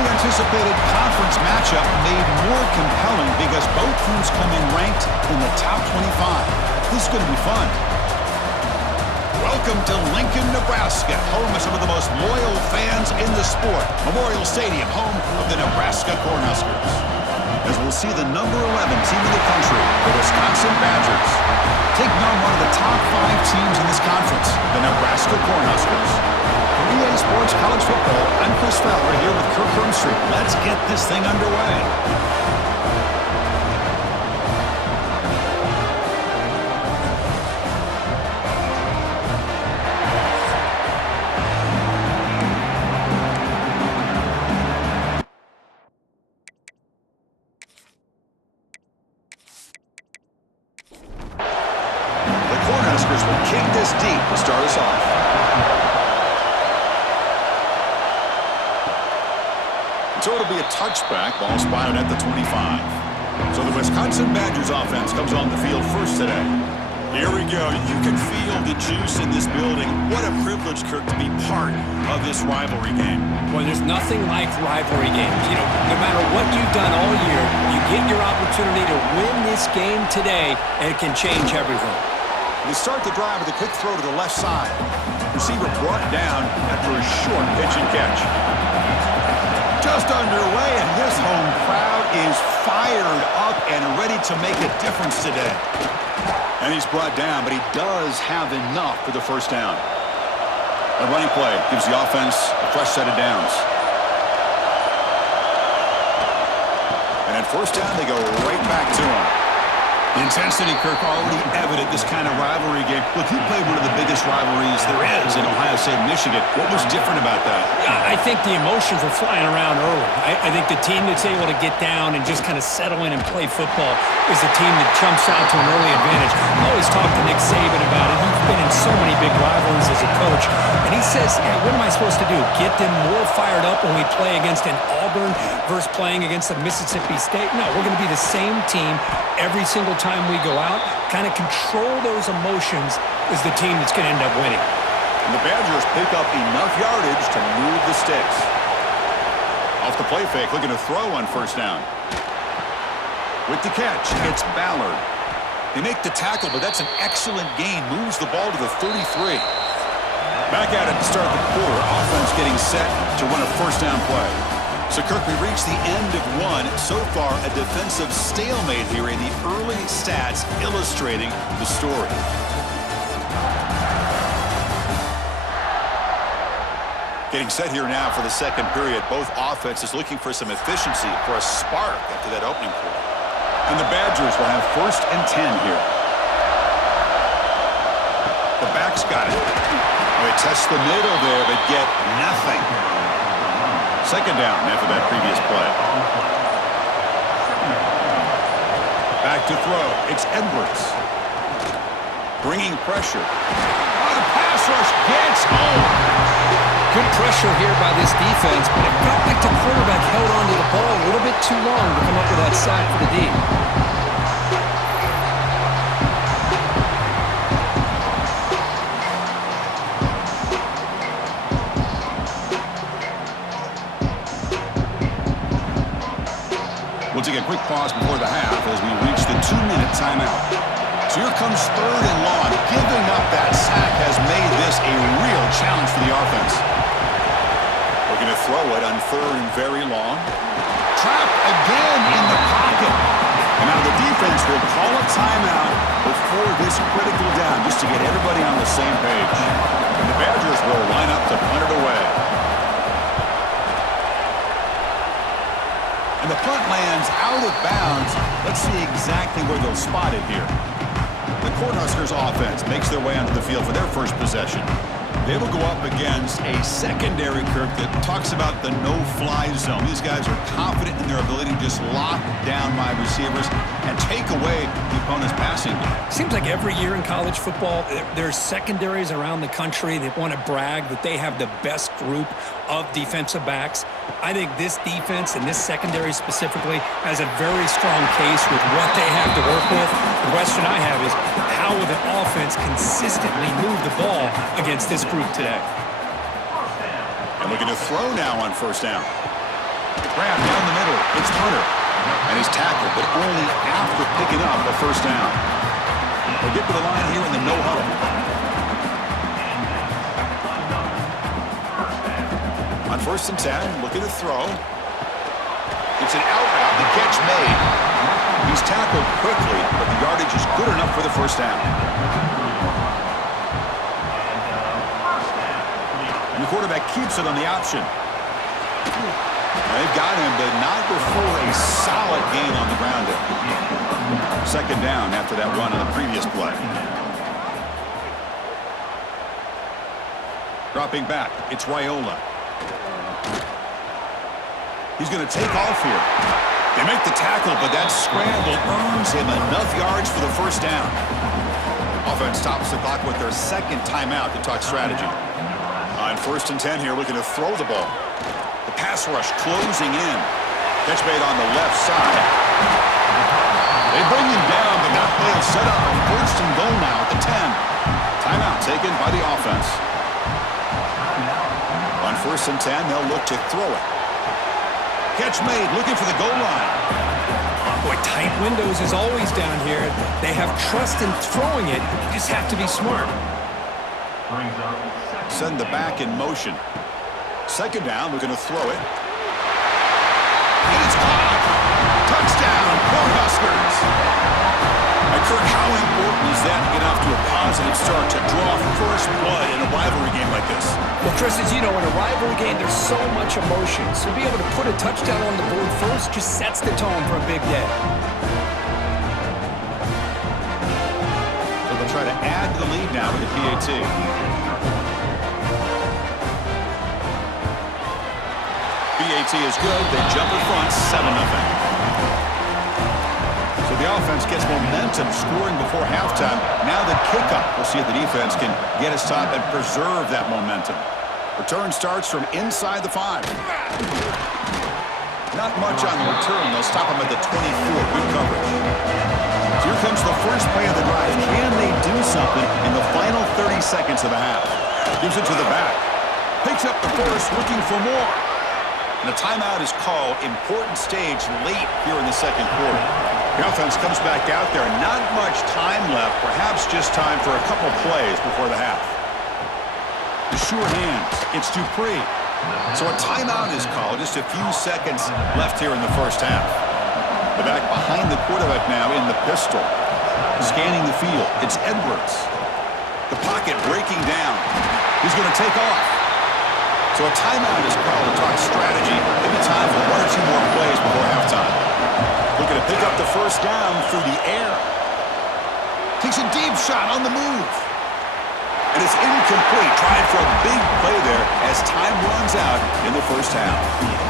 highly anticipated conference matchup made more compelling because both teams come in ranked in the top 25. This is going to be fun. Welcome to Lincoln, Nebraska, home of some of the most loyal fans in the sport. Memorial Stadium, home of the Nebraska Cornhuskers. As we'll see the number 11 team in the country, the Wisconsin Badgers, taking on one of the top 5 teams in this conference, the Nebraska Cornhuskers. For EA Sports College Football, I'm Chris Fowler here with Kirk Hermstreet. Let's get this thing underway. Kick this deep to start us off. So it'll be a touchback, ball spotted at the 25. So the Wisconsin Badgers offense comes on the field first today. Here we go. You can feel the juice in this building. What a privilege, Kirk, to be part of this rivalry game. Well, there's nothing like rivalry games. You know, no matter what you've done all year, you get your opportunity to win this game today, and it can change everything. They start the drive with a quick throw to the left side. Receiver brought down after a short pitch and catch. Just underway, and this home crowd is fired up and ready to make a difference today. And he's brought down, but he does have enough for the first down. A running play gives the offense a fresh set of downs. And at first down, they go right back to him. The intensity, Kirk, already evident this kind of rivalry game. Look, you played one of the biggest rivalries there is in Ohio State and Michigan. What was different about that? I think the emotions were flying around early. I think the team that's able to get down and just kind of settle in and play football is the team that jumps out to an early advantage. I always talk to Nick Saban about it. He's been in so many big rivalries as a coach. And he says, hey, what am I supposed to do? Get them more fired up when we play against an Auburn versus playing against a Mississippi State? No, we're going to be the same team every single time we go out. Kind of control those emotions is the team that's going to end up winning. And the Badgers pick up enough yardage to move the sticks. Off the play fake, looking to throw on first down. With the catch, it's Ballard. They make the tackle, but that's an excellent gain. Moves the ball to the 33. Back at it to start the quarter. Offense getting set to run a first down play. So, Kirk, we reached the end of one. So far, a defensive stalemate here in the early stats illustrating the story. Getting set here now for the second period. Both offenses looking for some efficiency, for a spark after that opening quarter. And the Badgers will have 1st and 10 here. The back's got it. They test the middle there, but get nothing. Second down after that previous play. Back to throw. It's Edwards. Bringing pressure. Oh, the pass rush gets home. Good pressure here by this defense, but it got back to quarterback, held onto the ball a little bit too long to come up with that sack for the D. We'll take a quick pause before the half as we reach the 2-minute timeout. So here comes 3rd and long. Giving up that sack has made this a real challenge for the offense. Looking to throw it on 3rd and very long. Trapped again in the pocket. And now the defense will call a timeout before this critical down just to get everybody on the same page. And the Badgers will line up to punt it away. And the punt lands out of bounds. Let's see exactly where they'll spot it here. The Cornhuskers offense makes their way onto the field for their first possession. They will go up against a secondary, Kirk, that talks about the no-fly zone. These guys are confident in their ability to just lock down wide receivers and take away the opponent's passing game. Seems like every year in college football, there's secondaries around the country that want to brag that they have the best group of defensive backs. I think this defense and this secondary specifically has a very strong case with what they have to work with. The question I have is, how will the offense consistently move the ball against this group today? And looking to throw now on first down. Grab down the middle. It's Hunter. And he's tackled, but only after picking up a first down. We'll get to the line here in the no huddle. On 1st and 10, looking to throw. It's an out route. The catch made. He's tackled quickly, but the yardage is good enough for the first down. And the quarterback keeps it on the option. They've got him, but not before a solid gain on the ground. 2nd down after that run on the previous play. Dropping back, it's Raiola. He's going to take off here. They make the tackle, but that scramble earns him enough yards for the first down. Offense stops the clock with their 2nd timeout to talk strategy. On 1st and 10 here, looking to throw the ball. The pass rush closing in. Catch made on the left side. They bring him down, but that play will set up a 1st and goal now at the 10. Timeout taken by the offense. On 1st and 10, they'll look to throw it. Catch made, looking for the goal line. Boy, tight windows is always down here. They have trust in throwing it. You just have to be smart. Send the back in motion. 2nd down, we're going to throw it. And it's caught. Touchdown, Cornhuskers. Kurt, how important is that to get off to a positive start, to draw first blood in a rivalry game like this? Well, Chris, as you know, in a rivalry game, there's so much emotion. So to be able to put a touchdown on the board first just sets the tone for a big day. So they'll try to add to the lead now with the PAT. PAT is good. They jump in front, 7-0. So the offense gets momentum, scoring before halftime. Now the kickoff. We'll see if the defense can get his top and preserve that momentum. Return starts from inside the 5. Not much on the return. They'll stop him at the 24. Good coverage. So here comes the first play of the drive. Can they do something in the final 30 seconds of the half? Gives it to the back. Picks up the first, looking for more. And a timeout is called. Important stage late here in the 2nd quarter. The offense comes back out there. Not much time left. Perhaps just time for a couple plays before the half. The sure hands. It's Dupree. So a timeout is called. Just a few seconds left here in the first half. The back behind the quarterback now in the pistol. Scanning the field. It's Edwards. The pocket breaking down. He's going to take off. So a timeout is called to talk strategy. Maybe time for 1 or 2 more plays before halftime. Looking to pick up the first down through the air. Takes a deep shot on the move. And it's incomplete. Trying for a big play there as time runs out in the first half.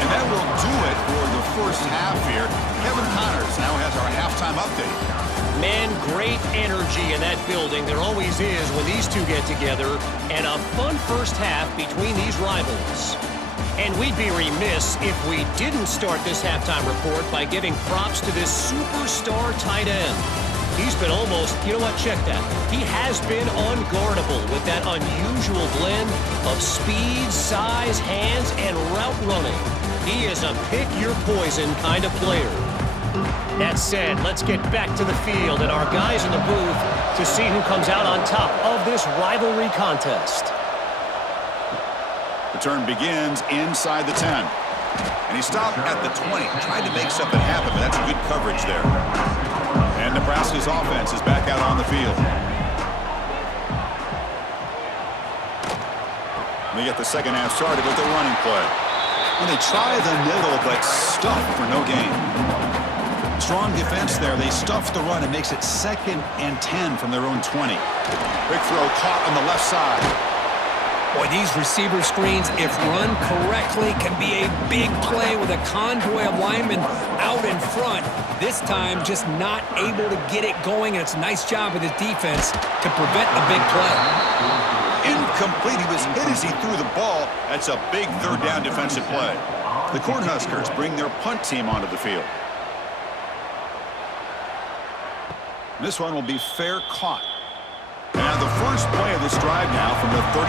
And that will do it for the first half here. Kevin Connors now has our halftime update. Man, great energy in that building. There always is when these two get together. And a fun first half between these rivals. And we'd be remiss if we didn't start this halftime report by giving props to this superstar tight end. He's been almost, you know what, check that. He has been unguardable with that unusual blend of speed, size, hands, and route running. He is a pick-your-poison kind of player. That said, let's get back to the field and our guys in the booth to see who comes out on top of this rivalry contest. The turn begins inside the 10. And he stopped at the 20. Tried to make something happen, but that's good coverage there. And Nebraska's offense is back out on the field. And they get the second half started with a running play. And they try the middle, but stuff for no gain. Strong defense there. They stuff the run and makes it 2nd and 10 from their own 20. Big throw caught on the left side. Boy, these receiver screens, if run correctly, can be a big play with a convoy of linemen out in front. This time, just not able to get it going, and it's a nice job with his defense to prevent the big play. Incomplete. He was hit as he threw the ball. That's a big 3rd down defensive play. The Cornhuskers bring their punt team onto the field. This one will be fair caught. And now the first play of this drive now from the 35.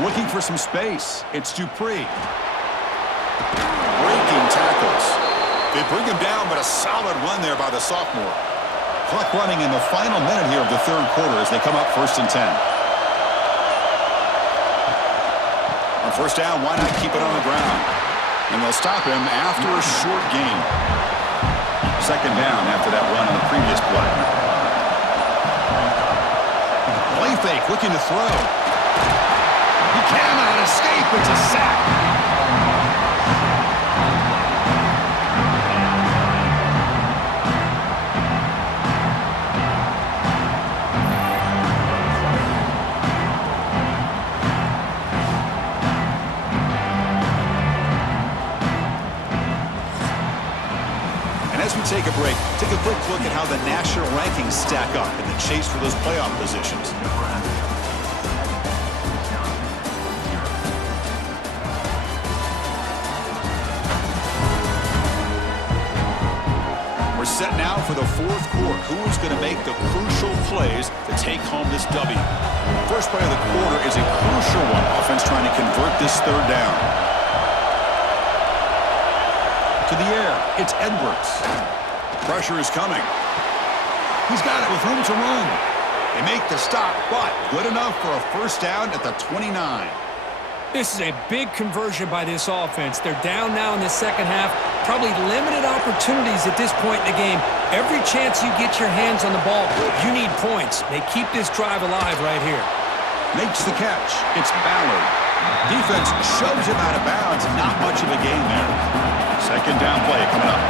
Looking for some space. It's Dupree. Breaking tackles. They bring him down, but a solid run there by the sophomore. Clock running in the final minute here of the third quarter as they come up 1st and 10. On first down, why not keep it on the ground? And they'll stop him after a short gain. Second down after that run on the previous play. Play fake, looking to throw. He cannot escape. It's a sack. As we take a break, take a quick look at how the national rankings stack up in the chase for those playoff positions. We're set now for the fourth quarter. Who is going to make the crucial plays to take home this W? First play of the quarter is a crucial one. Offense trying to convert this third down. To the air, it's Edwards. Pressure is coming. He's got it with room to run. They make the stop, but good enough for a first down at the 29. This is a big conversion by this offense. They're down now in the second half. Probably limited opportunities at this point in the game. Every chance you get your hands on the ball, you need points. They keep this drive alive right here. Makes the catch. It's Ballard. Defense shoves him out of bounds. Not much of a gain there. Second down play coming up.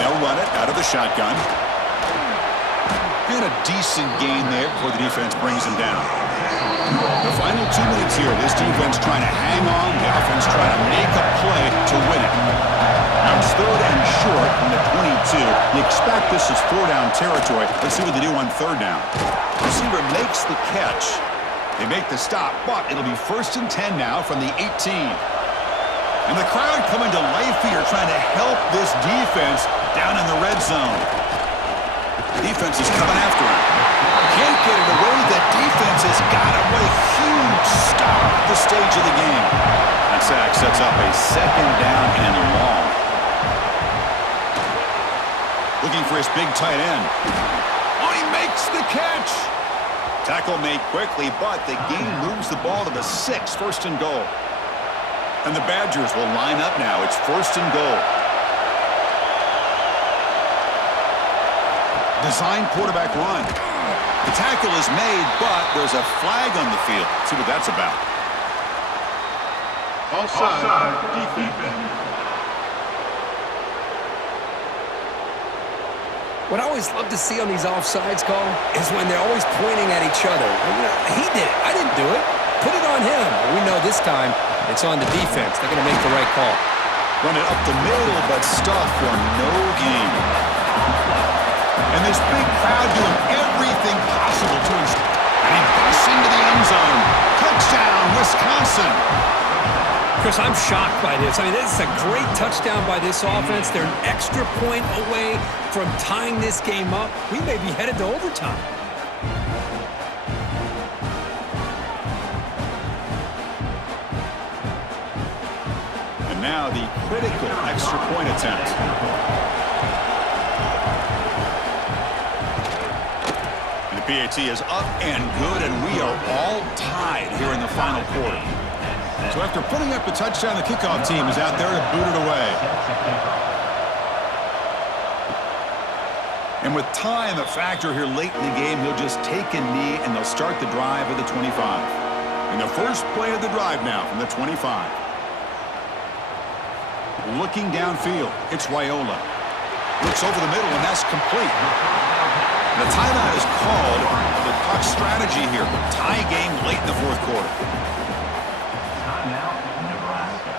They'll run it out of the shotgun. And a decent gain there before the defense brings him down. The final 2 minutes here, this defense trying to hang on, the offense trying to make a play to win it. Now it's third and short from the 22. You expect this is 4-down territory. Let's see what they do on third down. Receiver makes the catch. They make the stop, but it'll be 1st and 10 now from the 18. And the crowd coming to life here trying to help this defense down in the red zone. Defense is coming after him. Can't get it away. That defense has got him with a huge stop at this stage of the game. That sack sets up a second down and long. Looking for his big tight end. Oh, he makes the catch. Tackle made quickly, but the gain moves the ball to the 6, 1st and goal. And the Badgers will line up now. It's 1st and goal. Design quarterback run. The tackle is made, but there's a flag on the field. Let's see what that's about. Offside defense. What I always love to see on these offsides call is when they're always pointing at each other. He did it. I didn't do it. Put it on him. We know this time it's on the defense. They're going to make the right call. Run it up the middle, but stuff for no gain. And this big crowd doing everything possible to him. And he busts into the end zone. Touchdown, Wisconsin. Chris, I'm shocked by this. I mean, this is a great touchdown by this offense. They're an extra point away from tying this game up. We may be headed to overtime. And now the critical extra point attempt. And the PAT is up and good, and we are all tied here in the final quarter. So after putting up the touchdown, the kickoff team is out there to boot it away. And with time a factor here late in the game, he'll just take a knee and they'll start the drive at the 25. And the first play of the drive now from the 25. Looking downfield, it's Raiola. Looks over the middle, and that's complete. The timeout is called. The puck strategy here. Tie game late in the fourth quarter. Nebraska.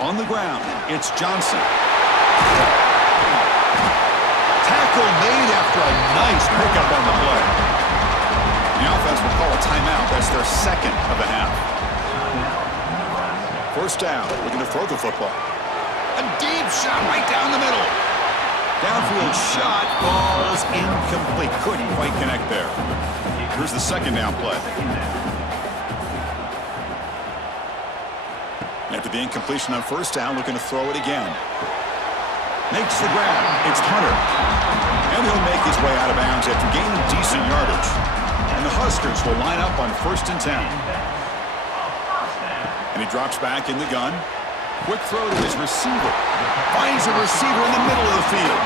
On the ground, it's Johnson. Tackle made after a nice pickup on the play. The offense will call a timeout. That's their second of the half. First down, looking to throw the football. A deep shot right down the middle. Downfield shot falls incomplete. Couldn't quite connect there. Here's the second down play. After the incompletion on first down, looking to throw it again. Makes the grab. It's Hunter. And he'll make his way out of bounds after gaining decent yardage. And the Huskers will line up on 1st and 10. And he drops back in the gun. Quick throw to his receiver. Finds a receiver in the middle of the field.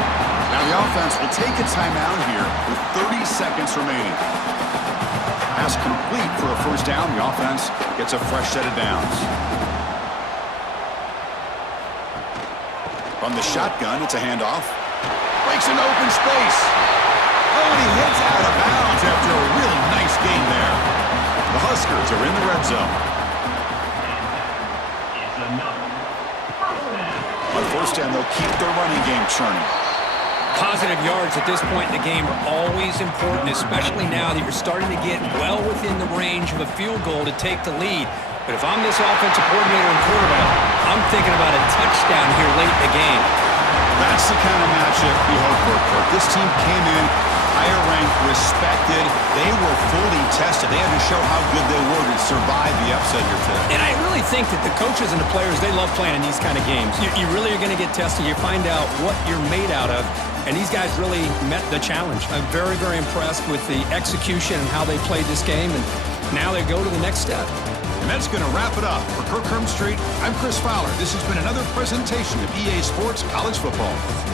Now the offense will take a timeout here with 30 seconds remaining. Pass complete for a first down. The offense gets a fresh set of downs. From the shotgun, it's a handoff. Breaks into open space. Oh, and he hits out of bounds after a really nice game there. The Huskers are in the red zone. On first down, they'll keep their running game churning. Positive yards at this point in the game are always important, especially now that you're starting to get well within the range of a field goal to take the lead. But if I'm this offensive coordinator and quarterback, I'm thinking about a touchdown here late in the game. That's the kind of matchup we hope for, Kirk. This team came in higher ranked, respected. They were fully tested. They had to show how good they were to survive the upset here today. And I really think that the coaches and the players, they love playing in these kind of games. You really are going to get tested. You find out what you're made out of. And these guys really met the challenge. I'm very, very impressed with the execution and how they played this game. And now they go to the next step. And that's going to wrap it up. For Kirk Street, I'm Chris Fowler. This has been another presentation of EA Sports College Football.